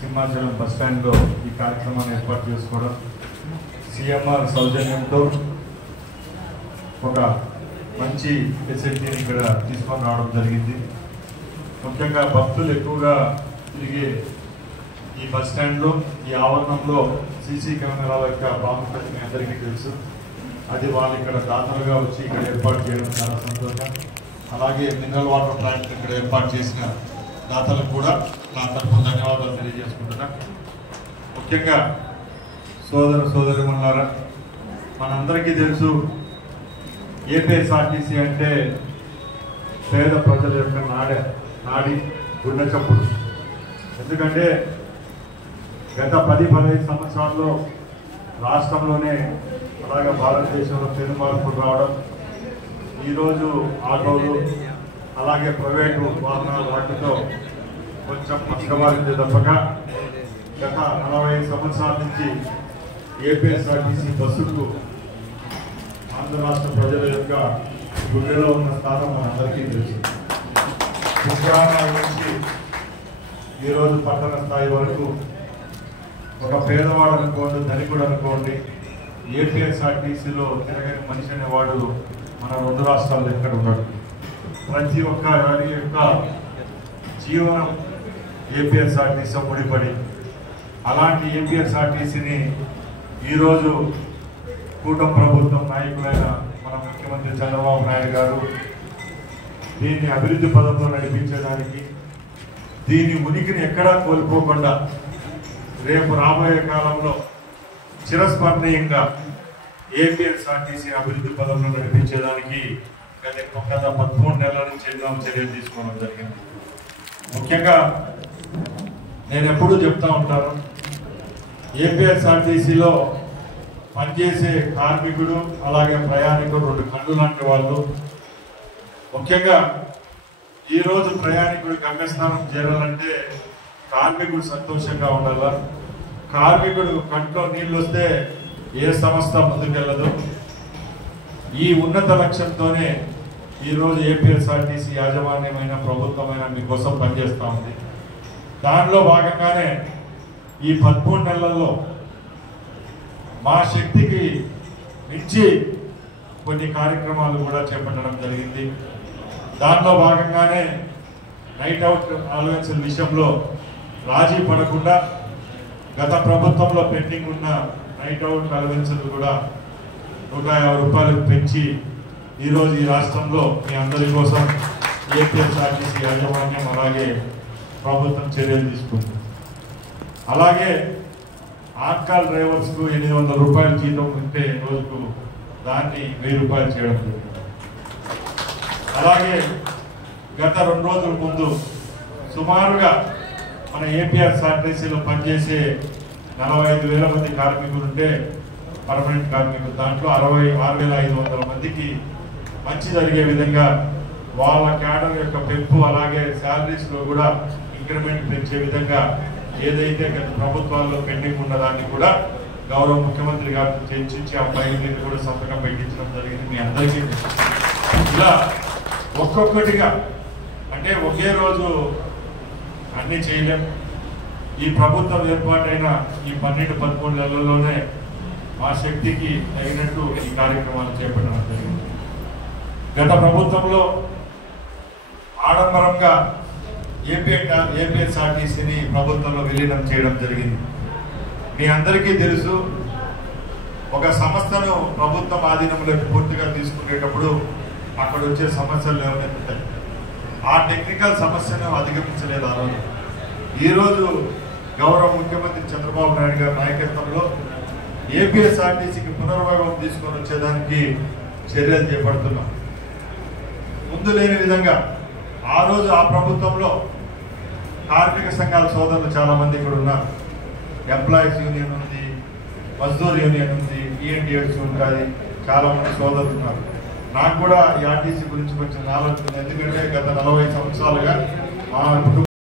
Simhachalam bus స్టాండ్లో ఈ కార్యక్రమాన్ని ఏర్పాటు చేసుకోవడం సిఎంఆర్ సౌజన్యంతో ఒక మంచి ఫెసిలిటీని ఇక్కడ తీసుకొని రావడం జరిగింది. ముఖ్యంగా భక్తులు ఎక్కువగా తిరిగే ఈ బస్ స్టాండ్లో ఈ ఆవరణంలో సీసీ కెమెరాల యొక్క ప్రాముఖ్యత మీ అందరికీ తెలుసు. అది వాళ్ళు ఇక్కడ దాతలుగా వచ్చి ఇక్కడ ఏర్పాటు చేయడం చాలా సంతోషం. అలాగే మినరల్ వాటర్ ప్లాంట్ ఇక్కడ ఏర్పాటు చేసిన దాతలకు కూడా నా తరఫున ధన్యవాదాలు తెలియజేసుకుంటున్నా. ముఖ్యంగా సోదరులారా, మనందరికీ తెలుసు ఏపీఎస్ఆర్టీసీ అంటే పేద ప్రజల యొక్క నాడి గుండె చప్పుడు. ఎందుకంటే గత 10-15 సంవత్సరాల్లో రాష్ట్రంలోనే అలాగే భారతదేశంలో పెను మార్పులు రావడం, ఈరోజు ఆటోలు అలాగే ప్రైవేటు వాహనాల వాటితో కొంచెం పక్షపాతించే తప్పక గత 45 సంవత్సరాల నుంచి ఏపీఎస్ఆర్టీసీ బస్సుకు ఆంధ్ర రాష్ట్ర ప్రజల యొక్క గుండెలో ఉన్న స్థానం మనందరికీ తెలుసు. నుంచి ఈరోజు పట్టణ స్థాయి వరకు ఒక పేదవాడు అనుకోండి, ధనికుడు అనుకోండి, ఏపీఎస్ఆర్టీసీలో తిరగని మనిషి అనేవాడు మన 2 రాష్ట్రాల్లో ఎక్కడ ఉన్నాడు. ప్రతి ఒక్క వారి యొక్క జీవనం ఏపీఎస్ఆర్టీసీ ముడిపడి, అలాంటి ఏపీఎస్ఆర్టీసీని ఈరోజు కూటమి ప్రభుత్వం నాయకులైన మన ముఖ్యమంత్రి చంద్రబాబు నాయుడు గారు దీన్ని అభివృద్ధి పదంలో నడిపించడానికి, దీని ఉనికిని ఎక్కడా కోల్పోకుండా రేపు రాబోయే కాలంలో చిరస్మరణీయంగా ఏపీఎస్ఆర్టీసీ అభివృద్ధి పదంలో నడిపించేదానికి గత 13 నెలల నుంచి ఎన్నో చర్యలు తీసుకోవడం జరిగింది. ముఖ్యంగా నేను ఎప్పుడూ చెప్తా ఉంటాను, ఏపీఎస్ఆర్టీసీలో పనిచేసే కార్మికుడు అలాగే ప్రయాణికుడు 2 కళ్ళు లాంటి వాళ్ళు. ముఖ్యంగా ఈరోజు ప్రయాణికుడు గమ్యస్థానం చేరాలంటే కార్మికుడు సంతోషంగా ఉండాలా. కార్మికుడు కంట్లో నీళ్ళు వస్తే ఏ సంస్థ ముందుకెళ్ళదు. ఈ ఉన్నత లక్ష్యంతోనే ఈరోజు ఏపీఎస్ఆర్టీసీ యాజమాన్యమైన ప్రభుత్వమైన మీకోసం పనిచేస్తూ ఉంది. దానిలో భాగంగానే ఈ 13 నెలల్లో మా శక్తికి మించి కొన్ని కార్యక్రమాలు కూడా చేపట్టడం జరిగింది. దానిలో భాగంగానే నైట్ అవుట్ అలవెన్సుల విషయంలో రాజీ పడకుండా గత ప్రభుత్వంలో పెండింగ్ ఉన్న నైట్ అవుట్ అలవెన్సులు కూడా 150 రూపాయలకు పెంచి ఈరోజు ఈ రాష్ట్రంలో మీ అందరి కోసం ఏపీఎస్ఆర్టీసీ యాజమాన్యం అలాగే ప్రభుత్వం చర్యలు తీసుకుంది. అలాగే ఆన్కాల్ డ్రైవర్స్కు 800 రూపాయల జీతం ఉంటే రోజుకు దాన్ని 1000 రూపాయలు చేయడం జరిగింది. అలాగే గత 2 రోజుల ముందు సుమారుగా మన ఏపీఎస్ఆర్టీసీలో పనిచేసే 45,000 మంది కార్మికులు ఉంటే పర్మనెంట్ కార్మికులు, దాంట్లో 66,500 మందికి మంచి జరిగే విధంగా వాళ్ళ క్యాడర్ యొక్క పెంపు అలాగే శాలరీస్లో కూడా ఇంక్రిమెంట్ పెంచే విధంగా ఏదైతే గత ప్రభుత్వాల్లో పెండింగ్ ఉన్నదాన్ని కూడా గౌరవ ముఖ్యమంత్రి గారితో చర్చించి ఆ పై మీద కూడా సంతకం పెట్టించడం జరిగింది. మీ అందరికీ ఇలా ఒక్కొక్కటిగా, అంటే ఒకే రోజు అన్నీ చేయలేం. ఈ ప్రభుత్వం ఏర్పాటైన ఈ 12-13 నెలల్లోనే మా శక్తికి తగినట్టు ఈ కార్యక్రమాలు చేపట్టడం జరిగింది. గత ప్రభుత్వంలో ఆడంబరంగా ఏపీఎస్ఆర్టీసీని ప్రభుత్వంలో విలీనం చేయడం జరిగింది. మీ అందరికీ తెలుసు, ఒక సంస్థను ప్రభుత్వం ఆధీనంలోకి పూర్తిగా తీసుకునేటప్పుడు అక్కడ వచ్చే సమస్యలు లేవనెత్తుతాయి. ఆ టెక్నికల్ సమస్యను అధిగమించలేదు ఆ రోజు. ఈరోజు గౌరవ ముఖ్యమంత్రి చంద్రబాబు నాయుడు గారి నాయకత్వంలో ఏపీఎస్ఆర్టీసీకి పునర్వైభవం తీసుకొని వచ్చేదానికి చర్యలు చేపడుతున్నాం. ముందు లేని విధంగా ఆ రోజు ఆ ప్రభుత్వంలో కార్మిక సంఘాల సోదరులు చాలా మంది ఇక్కడ ఉన్నారు. ఎంప్లాయీస్ యూనియన్ ఉంది, మజ్దూర్ యూనియన్ ఉంది, ఈఎన్టీఎస్ ఉంటుంది, చాలా మంది సోదరులు ఉన్నారు. నాకు కూడా ఈ ఆర్టీసీ గురించి కొంచెం నాలెడ్జ్ ఉంది. ఎందుకంటే గత 40 సంవత్సరాలుగా మా